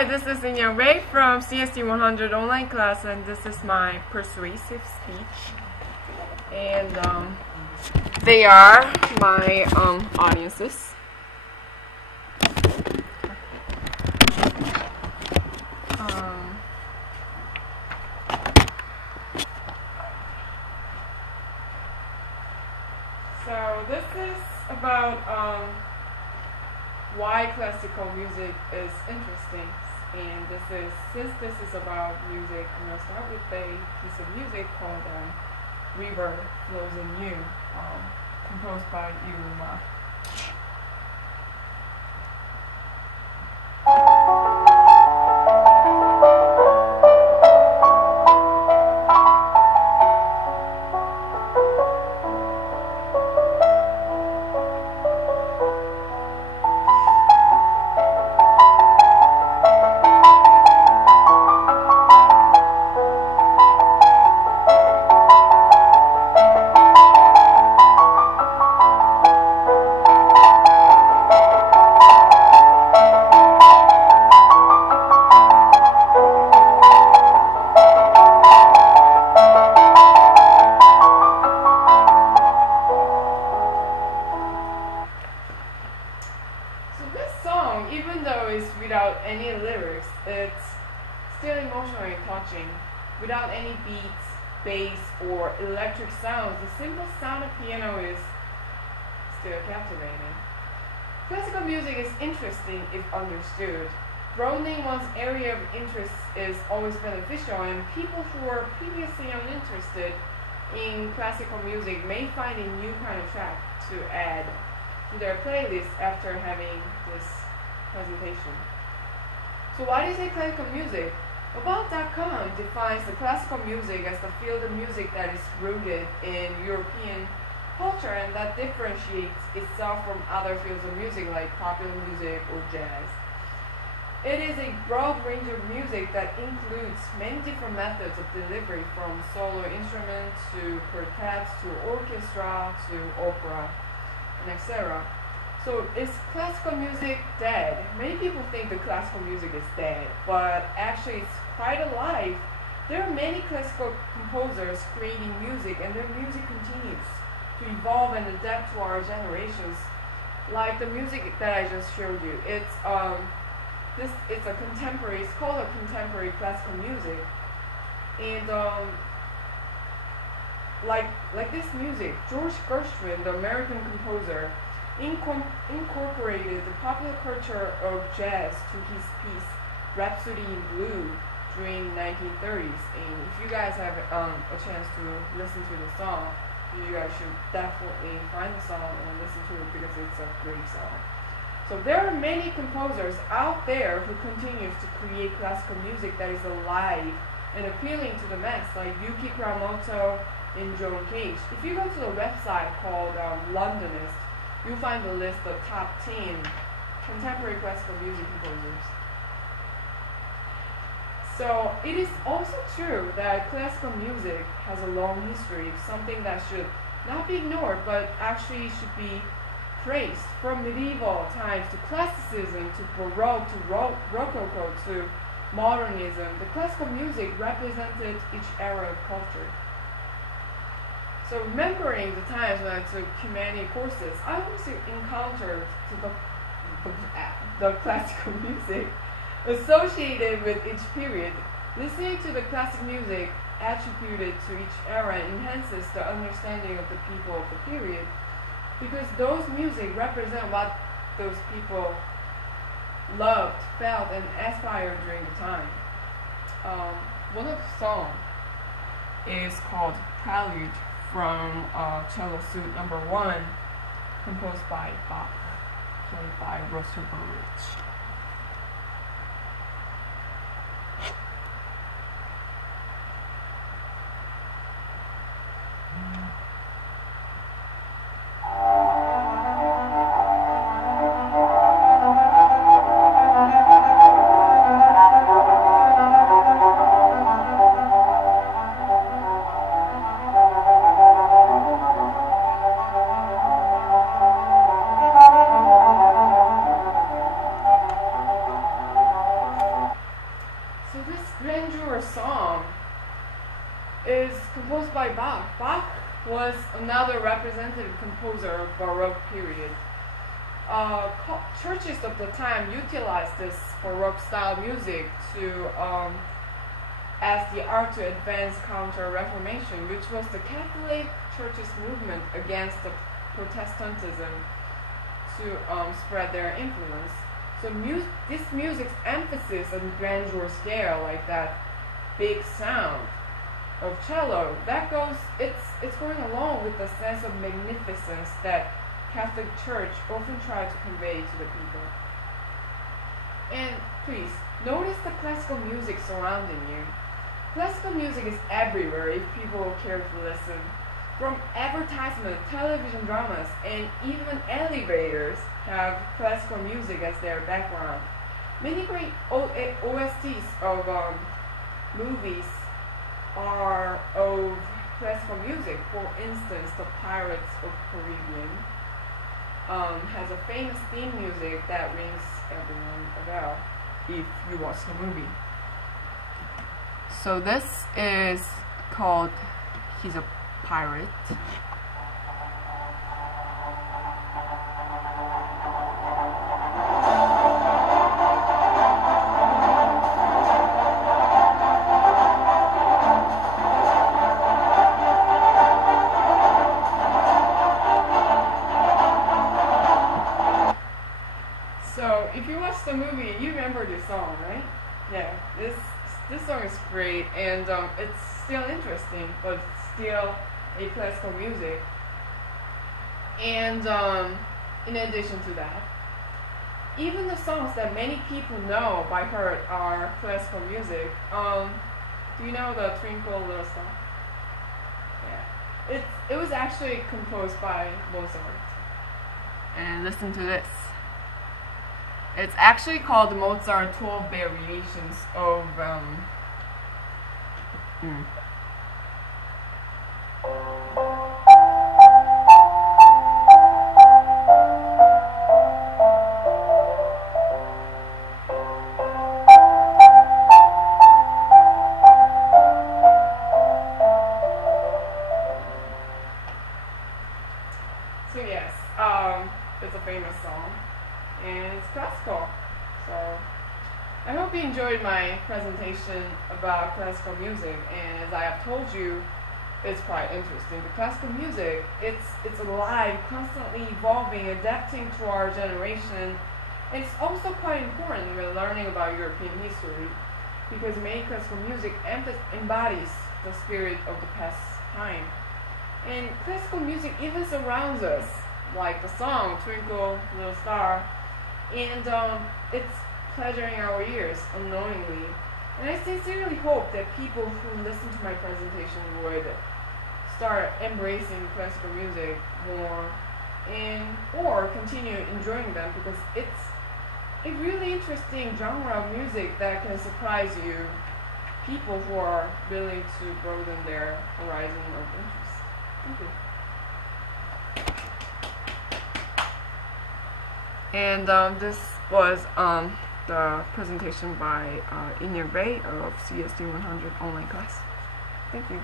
Hi, this is Young Wei from CST100 online class, and this is my persuasive speech. And they are my audiences. So this is about why classical music is interesting, and since this is about music, I'm going to start with a piece of music called River Flows in You, composed by Iruma. Even though it's without any lyrics, it's still emotionally touching. Without any beats, bass, or electric sounds, the simple sound of piano is still captivating. Classical music is interesting if understood. Broadening one's area of interest is always beneficial, and people who are previously uninterested in classical music may find a new kind of track to add to their playlist after having this presentation. So why do you say classical music? About.com defines the classical music as the field of music that is rooted in European culture and that differentiates itself from other fields of music like popular music or jazz. It is a broad range of music that includes many different methods of delivery, from solo instruments to quartets to orchestra to opera and etc. So is classical music dead? Many people think that classical music is dead, but actually it's quite alive. There are many classical composers creating music, and their music continues to evolve and adapt to our generations. Like the music that I just showed you, it's a contemporary. It's called a contemporary classical music, and like this music, George Gershwin, the American composer, incorporated the popular culture of jazz to his piece Rhapsody in Blue during 1930s. And if you guys have a chance to listen to the song, you guys should definitely find the song and listen to it because it's a great song. So there are many composers out there who continues to create classical music that is alive and appealing to the mass, like Yuki Kuramoto and Joan Cage. If you go to the website called Londonist, you'll find the list of top 10 contemporary classical music composers. So it is also true that classical music has a long history, something that should not be ignored, but actually should be praised. From medieval times to classicism to Baroque to Rococo to modernism, the classical music represented each era of culture. So remembering the times when I took humanity courses, I also encountered the classical music associated with each period. Listening to the classic music attributed to each era enhances the understanding of the people of the period, because those music represent what those people loved, felt, and aspired during the time. One of the songs is called Prelude from Cello Suite No. 1, composed by Bach, played by Rostropovich. composed by Bach. Bach was another representative composer of Baroque period. Churches of the time utilized this Baroque style music to as the art to advance Counter-Reformation, which was the Catholic Church's movement against the Protestantism to spread their influence. So this music's emphasis on grandeur scale, like that big sound of cello, it's going along with the sense of magnificence that Catholic Church often tried to convey to the people. And please, notice the classical music surrounding you. Classical music is everywhere if people care to listen. From advertisement, television dramas, and even elevators have classical music as their background. Many great OSTs of movies are of classical music. For instance, The Pirates of Caribbean has a famous theme music that rings everyone a bell if you watch the movie. So this is called He's a Pirate. So if you watch the movie, you remember this song, right? Yeah, this song is great, and it's still interesting, but it's still a classical music. And in addition to that, even the songs that many people know by heart are classical music. Do you know the Twinkle Little Star? Yeah, it was actually composed by Mozart. And listen to this. It's actually called the Mozart 12 Variations of So yes, it's a famous song, and it's classical. So I hope you enjoyed my presentation about classical music, and as I have told you, it's quite interesting. The classical music, it's alive, constantly evolving, adapting to our generation. And it's also quite important when learning about European history, because many classical music embodies the spirit of the past time. And classical music even surrounds us, like the song Twinkle Little Star, and it's pleasuring our ears unknowingly. And I sincerely hope that people who listen to my presentation would start embracing classical music more or continue enjoying them, because it's a really interesting genre of music that can surprise you, people who are willing to broaden their horizon of interest. Thank you. And this was the presentation by In Your Bay of CST100 online class. Thank you.